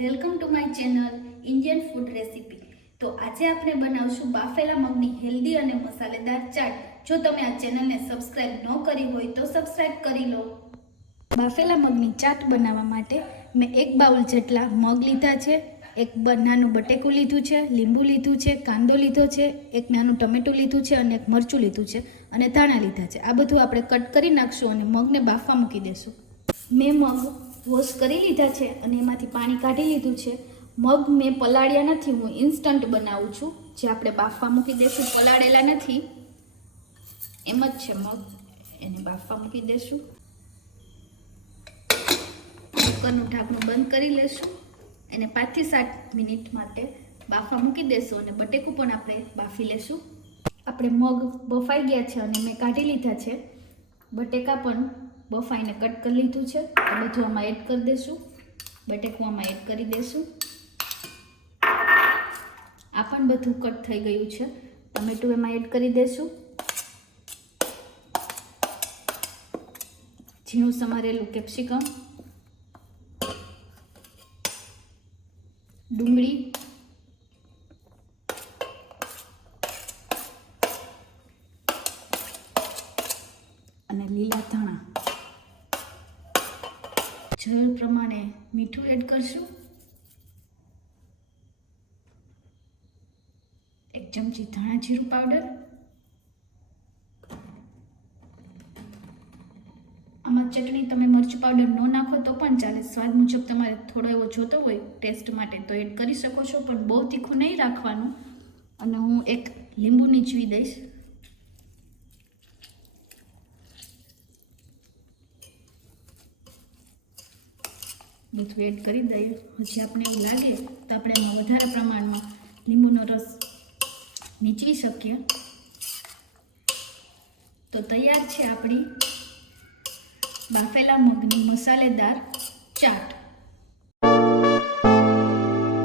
Welcome to my channel Indian food recipe. તો આજે આપણે બનાવશું બાફેલા મગની હેલ્ધી અને મસાલેદાર ચાટ। જો તમે આ ચેનલને સબસ્ક્રાઇબ ન કરી હોય તો સબસ્ક્રાઇબ કરી લો। બાફેલા મગની ચાટ બનાવવા માટે મેં 1 બાઉલ જેટલા મગ લીધા છે, એક નાનું બટેકું લીધું છે, લીંબુ લીધું છે, કાંદો લીધો છે, એક નાનું ટમેટું લીધું છે અને એક મરચું લીધું છે અને ધાણા લીધા છે। આ બધું આપણે કટ કરી નાખશું અને મગને બાફવા મૂકી દેશું। મેં મગ વોશ કરી લીધા છે અને એમાંથી પાણી કાઢી લીધું છે। મગ મેં પલાળ્યા નથી, હું ઇન્સ્ટન્ટ બનાવું છું, જે આપણે બાફવા મૂકી દઈશું। પલાળેલા નથી, એમ જ છે મગ, એને બાફવા મૂકી દઈશું। કુકરનું ઢાંકણું બંધ કરી લેશું, એને 5 થી 7 મિનિટ માટે બાફવા મૂકી દેશું અને બટેકું પણ આપણે બાફી લેશું। આપણે મગ બફાઈ ગયા છે અને મેં કાઢી લીધા છે, બટેકા પણ બફાઈને કટ કરી લીધું છે। આ બધું આમાં એડ કરી દઈશું, બટેકું આમાં એડ કરી દઈશું। આ પણ બધું કટ થઈ ગયું છે, ટમેટું એમાં એડ કરી દઈશું। ઝીણું સમારેલું કેપ્સિકમ, ડુંગળી, અને લીલા ધાણા। જરૂર પ્રમાણે મીઠું એડ કરશું, 1 ચમચી ધાણા જીરું પાવડર। આમાં ચટણી તમે મરચું પાવડર ન નાખો તો પણ ચાલે, સ્વાદ મુજબ તમારે થોડો એવો જોતો હોય ટેસ્ટ માટે તો એડ કરી શકો છો, પણ બહુ તીખું નહીં રાખવાનું। અને હું એક લીંબુ નીચવી દઈશ। બધું એડ કરી દઈએ। હજી આપણે એવું લાગે તો આપણે એમાં વધારે પ્રમાણમાં લીંબુનો રસ નીચવી શકીએ। તો તૈયાર છે આપણી બાફેલા મગની મસાલેદાર ચાટ।